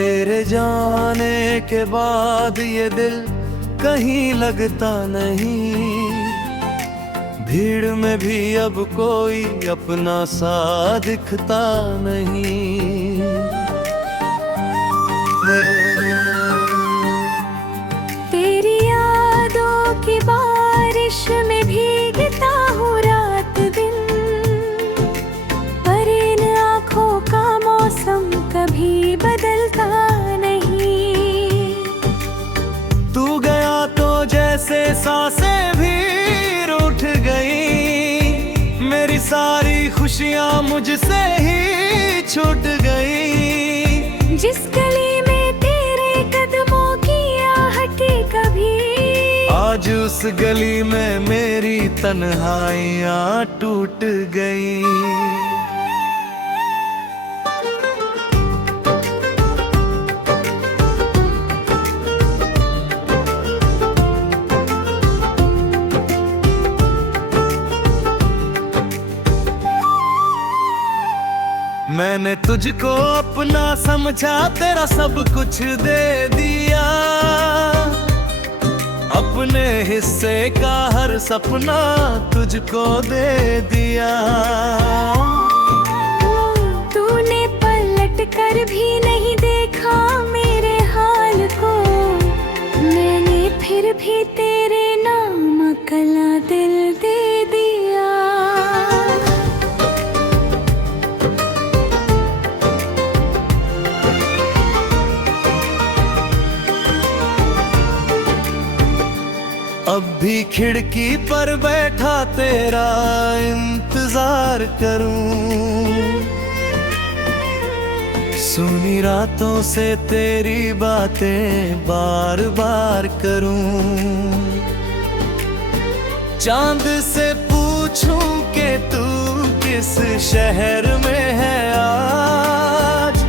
तेरे जाने के बाद ये दिल कहीं लगता नहीं, भीड़ में भी अब कोई अपना सा दिखता नहीं। तेरी यादों की बारिश में भीगता हूँ रात दिन, पर इन आँखों का मौसम कभी बदलता नहीं। तू गया तो जैसे सांसें भी रूठ गई, मेरी सारी खुशियाँ मुझसे ही छूट गई। जिस गली में तेरे कदमों की आहट कभी, आज उस गली में मेरी तन्हाइयाँ टूट गई। मैंने तुझको अपना समझा, तेरा सब कुछ दे दिया, अपने हिस्से का हर सपना तुझको दे दिया। तूने पलट कर भी नहीं देखा मेरे हाल को, मैंने फिर भी तेरे नाम कला दिल दे दिया। अब भी खिड़की पर बैठा तेरा इंतजार करूं, सुनी रातों से तेरी बातें बार बार करूं। चांद से पूछूं कि तू किस शहर में है आज,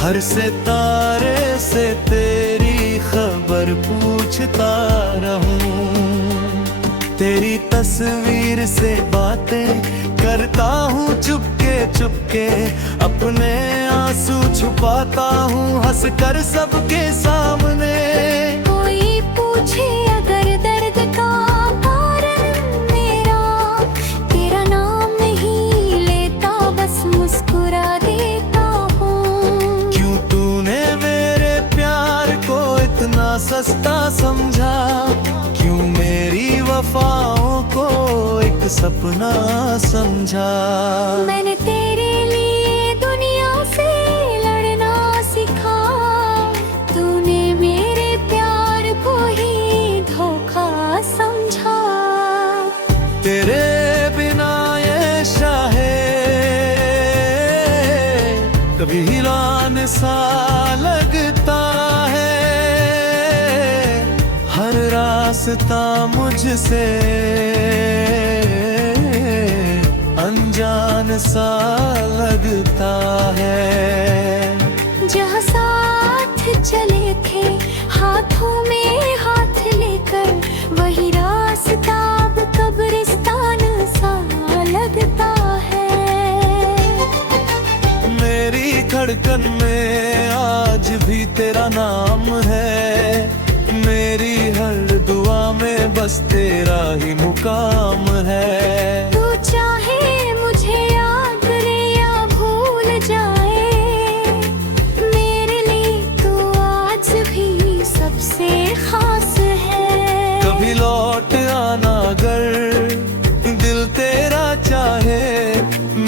हर सितारे से तेरी खबर पूछता रहूं। तेरी तस्वीर से बातें करता हूँ चुपके चुपके, अपने आंसू छुपाता हूँ हंस कर सबके सामने। कोई पूछे अगर दर्द का कारण मेरा, तेरा नाम नहीं लेता बस मुस्कुरा देता हूँ। क्यों तूने मेरे प्यार को इतना सस्ता समझा, क्यों मेरी वफाओं को एक सपना समझा। मैंने तेरे लिए दुनिया से लड़ना सीखा, तूने मेरे प्यार को ही धोखा समझा। तेरे बिना ये शाहे कभी हीरान सा लगता है, हर रास्ता मुझसे अनजान सा लगता है। जहाँ साथ चले थे हाथों में हाथ लेकर, वही रास्ता अब कब्रिस्तान सा लगता है। मेरी धड़कन में आज भी तेरा नाम है, मेरी हर दुआ में बस तेरा ही मुकाम है। तू चाहे मुझे याद करे या भूल जाए, मेरे लिए तू आज भी सबसे खास है। कभी लौट आना अगर दिल तेरा चाहे,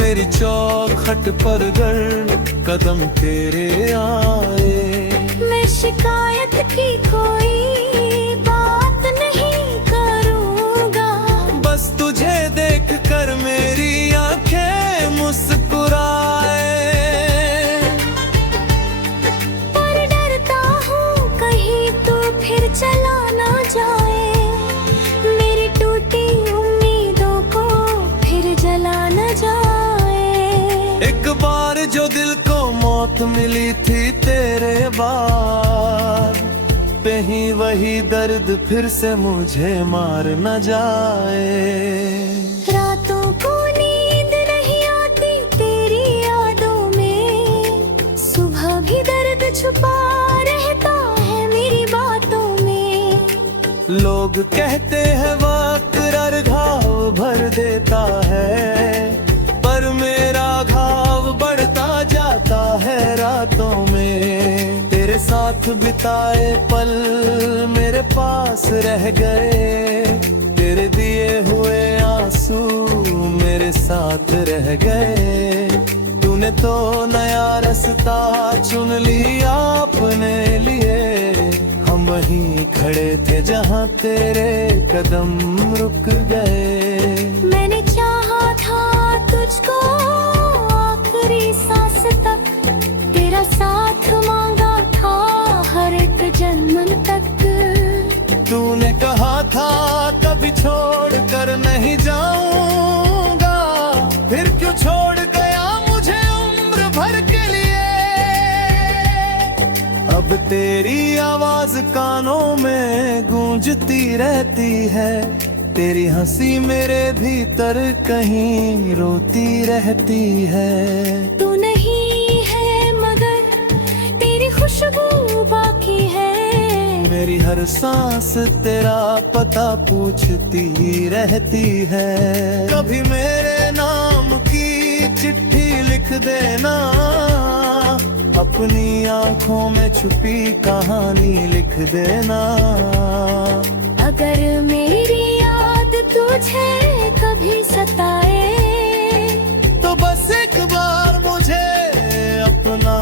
मेरी चौखट पर गर कदम तेरे आए। मैं शिकायत की कोई बात नहीं करूँगा, बस तुझे देख कर मेरी आंखें मुस्कुराए। पर डरता हूँ कहीं तू फिर चला ना जाए, मेरी टूटी उम्मीदों को फिर जला न जाए। एक बार जो दिल को मौत मिली थी तेरे बाद, पे ही वही दर्द फिर से मुझे मार न जाए। रातों को नींद नहीं आती तेरी यादों में, सुबह भी दर्द छुपा लोग कहते हैं वक्त हर घाव भर देता है, पर मेरा घाव बढ़ता जाता है रातों में। तेरे साथ बिताए पल मेरे पास रह गए, तेरे दिए हुए आंसू मेरे साथ रह गए। तूने तो नया रास्ता चुन लिया अपने लिए, हम वहीं खड़े थे जहां तेरे कदम रुक गए। मैंने चाहा था तुझको आखिरी सांस तक, तेरा साथ मांगा था हर एक जन्म तक। तूने कहा था कभी छोड़ कर नहीं जाऊंगा, फिर क्यों छोड़ गया मुझे उम्र भर के लिए। अब तेरी आवाज कानों में गूंजती रहती है, तेरी हंसी मेरे भीतर कहीं रोती रहती है। तू नहीं है मगर तेरी खुशबू बाकी है, मेरी हर सांस तेरा पता पूछती रहती है। कभी मेरे नाम की चिट्ठी लिख देना, अपनी आंखों में छुपी कहानी लिख देना। अगर मेरी याद तुझे कभी सताए, तो बस एक बार मुझे अपना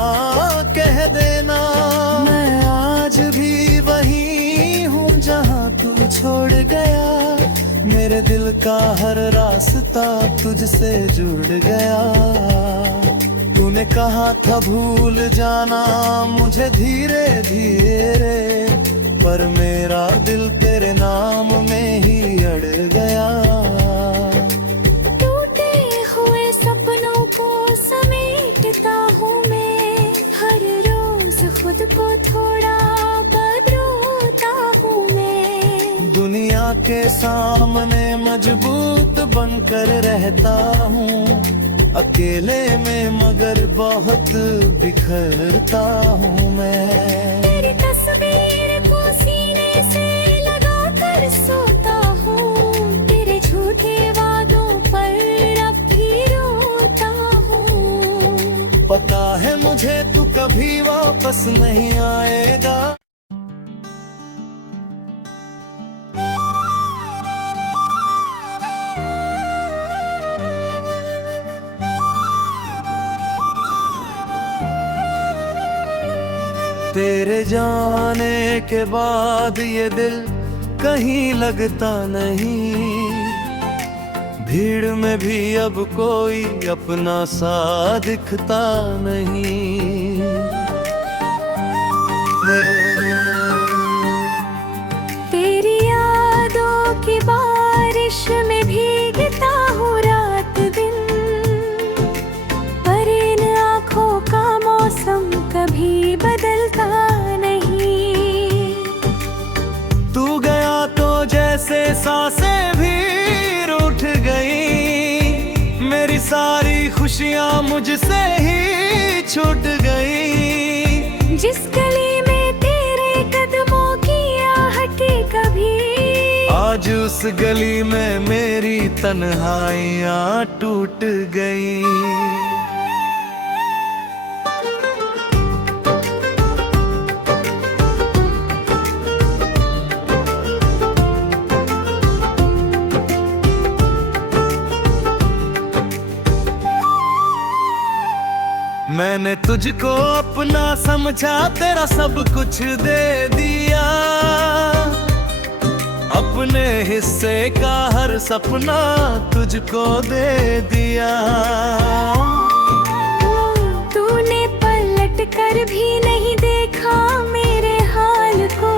कह देना। मैं आज भी वही हूँ जहाँ तू छोड़ गया, मेरे दिल का हर रास्ता तुझसे जुड़ गया। तूने कहा था भूल जाना मुझे धीरे धीरे, पर मेरा दिल तेरे नाम में ही अड़ गया। टूटे हुए सपनों को समेटता हूँ मैं, हर रोज खुद को थोड़ा बदलता हूँ मैं। दुनिया के सामने मजबूत बनकर रहता हूँ, अकेले में मगर बहुत बिखरता हूँ मैं। तेरी तस्वीर को सीने से लगा कर सोता हूँ, तेरे झूठे वादों पर अब भी रोता हूँ। पता है मुझे तू कभी वापस नहीं आएगा। तेरे जाने के बाद ये दिल कहीं लगता नहीं, भीड़ में भी अब कोई अपना सा दिखता नहीं। तेरी यादों की बारिश में भीगता हूँ रात दिन, पर इन आँखों का मौसम कभी बदलता नहीं। तू गया तो जैसे सांसें भी रूठ गई, मेरी सारी खुशियाँ मुझसे ही छूट गई। जिस गली में तेरे कदमों की आहट कभी, आज उस गली में मेरी तन्हाइयाँ टूट गई। मैंने तुझको अपना समझा, तेरा सब कुछ दे दिया, अपने हिस्से का हर सपना तुझको दे दिया। तूने पलट कर भी नहीं देखा मेरे हाल को,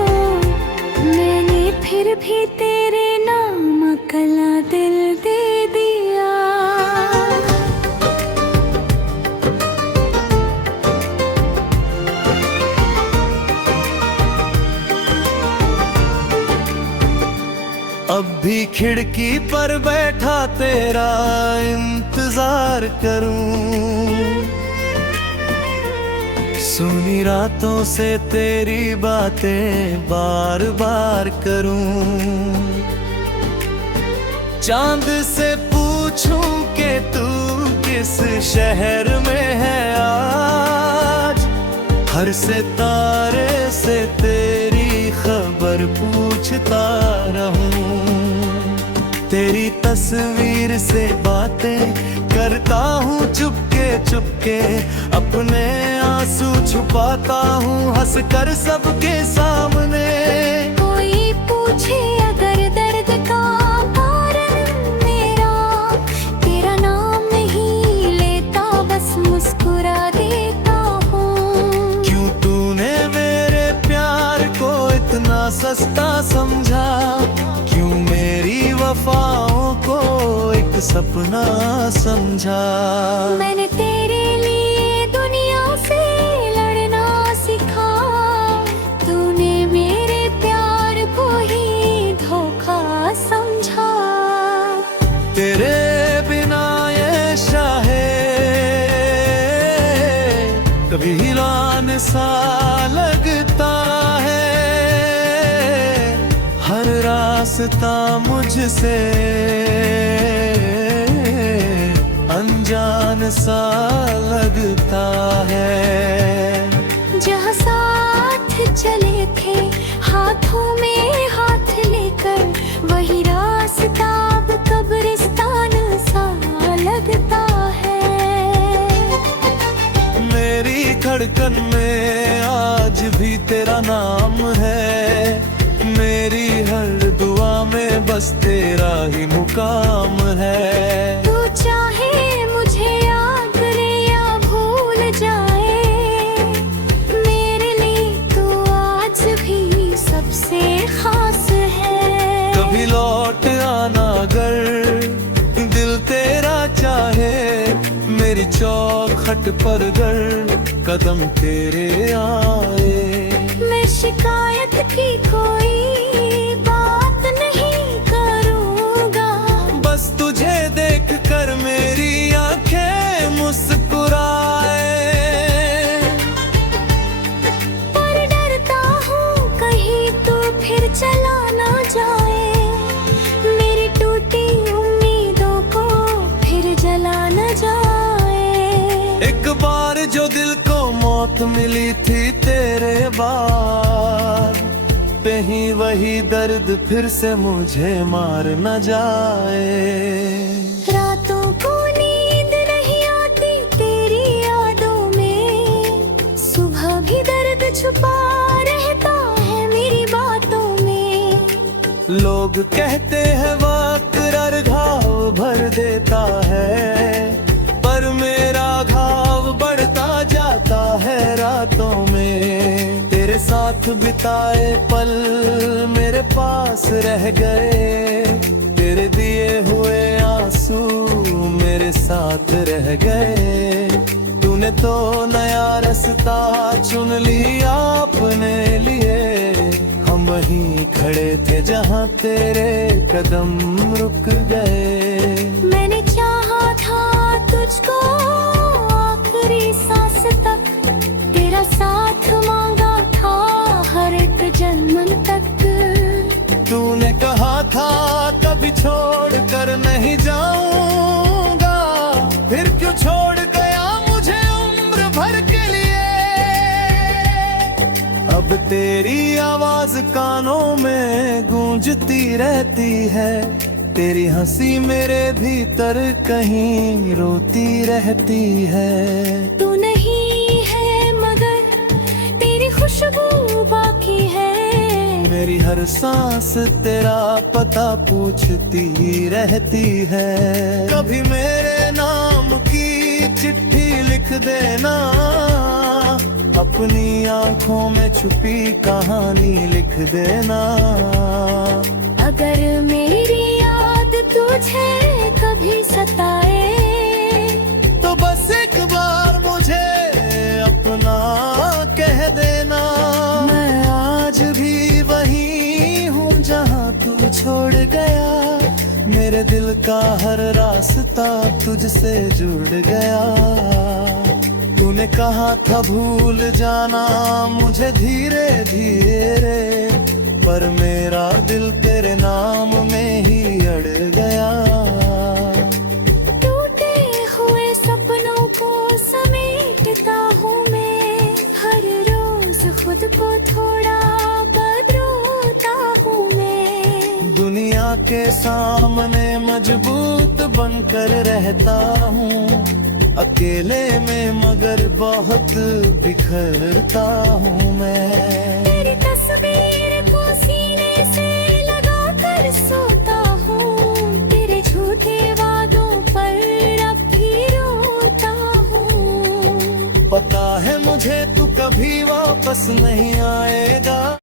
मैंने फिर भी तेरे नाम कला दिल दे दिया। अब भी खिड़की पर बैठा तेरा इंतजार करूं, सुनी रातों से तेरी बातें बार बार करूं, चांद से पूछूं कि तू किस शहर में है आज, हर सितारे से तेरी खबर पूछता रहूं, तेरी तस्वीर से बातें करता हूँ चुपके चुपके, अपने आंसू छुपाता हूँ हंस कर सबके सामने। कोई पूछे अगर दर्द का कारण मेरा, तेरा नाम नहीं लेता बस मुस्कुरा देता हूँ। क्यों तूने मेरे प्यार को इतना सस्ता समझा, क्यों मेरी वफाओं को एक सपना समझा। मैंने तेरे लिए दुनिया से लड़ना सीखा, तूने मेरे प्यार को ही धोखा समझा। तेरे बिना ये शाहे कभी हिलान सा लगता है, हर रास्ता मुझसे अनजान सा लगता है। जहाँ साथ चले थे हाथों में हाथ लेकर, वही रास्ता अब कब्रिस्तान सा लगता है। मेरी धड़कन में आज भी तेरा नाम है, मेरी हर दुआ में बस तेरा ही मुकाम है। तू चाहे मुझे याद करे या भूल जाए, मेरे लिए तू आज भी सबसे खास है। कभी लौट आना अगर दिल तेरा चाहे, मेरी चौखट पर गर कदम तेरे आए। मैं शिकायत की कोई बात नहीं करूँगा, बस तुझे देख कर मेरी आंखें मुस्कुराए। पर डरता हूँ कहीं तू फिर चला ना जाए, मेरी टूटी उम्मीदों को फिर जला न जाए। एक बार जो दिल को मौत मिली थी तेरे बाद, कहीं वही दर्द फिर से मुझे मार न जाए। रातों को नींद नहीं आती तेरी यादों में, सुबह भी दर्द छुपा रहता है मेरी बातों में। लोग कहते हैं वक्त हर घाव भर देता है, पर मेरा घाव बढ़ता जाता है रातों में। तेरे साथ बिताए पल मेरे पास रह गए, तेरे दिए हुए आंसू मेरे साथ रह गए। तूने तो नया रास्ता चुन लिया अपने लिए, हम वहीं खड़े थे जहाँ तेरे कदम रुक गए। मैंने चाहा था तुझको आखिरी सांस तक, तेरा साथ मांगा था हर एक जन्म तक। तूने कहा था कभी छोड़ कर नहीं जाऊंगा, फिर क्यों छोड़ गया मुझे उम्र भर के लिए। अब तेरी आवाज कानों में गूंजती रहती है, तेरी हंसी मेरे भीतर कहीं रोती रहती है। तू नहीं है मगर तेरी खुशबू बाकी है, मेरी हर सांस तेरा पता पूछती रहती है। कभी मेरे नाम की चिट्ठी लिख देना, अपनी आंखों में छुपी कहानी लिख देना। अगर मेरी याद तुझे कभी सताए, तो बस एक बार मुझे अपना कह देना। मैं आज भी वही हूँ जहाँ तू छोड़ गया, मेरे दिल का हर रास्ता तुझसे जुड़ गया। तूने कहा था भूल जाना मुझे धीरे धीरे, पर मेरा दिल तेरे नाम में ही अड़ गया। टूटे हुए सपनों को समेटता हूँ मैं, हर रोज खुद को थोड़ा बदलता हूँ मैं। दुनिया के सामने मजबूत बनकर रहता हूँ, अकेले में मगर बहुत बिखरता हूँ मैं। तेरी तस्वीर को सीने से लगा कर सोता हूँ, तेरे झूठे वादों पर अब भी रोता हूँ। पता है मुझे तू कभी वापस नहीं आएगा।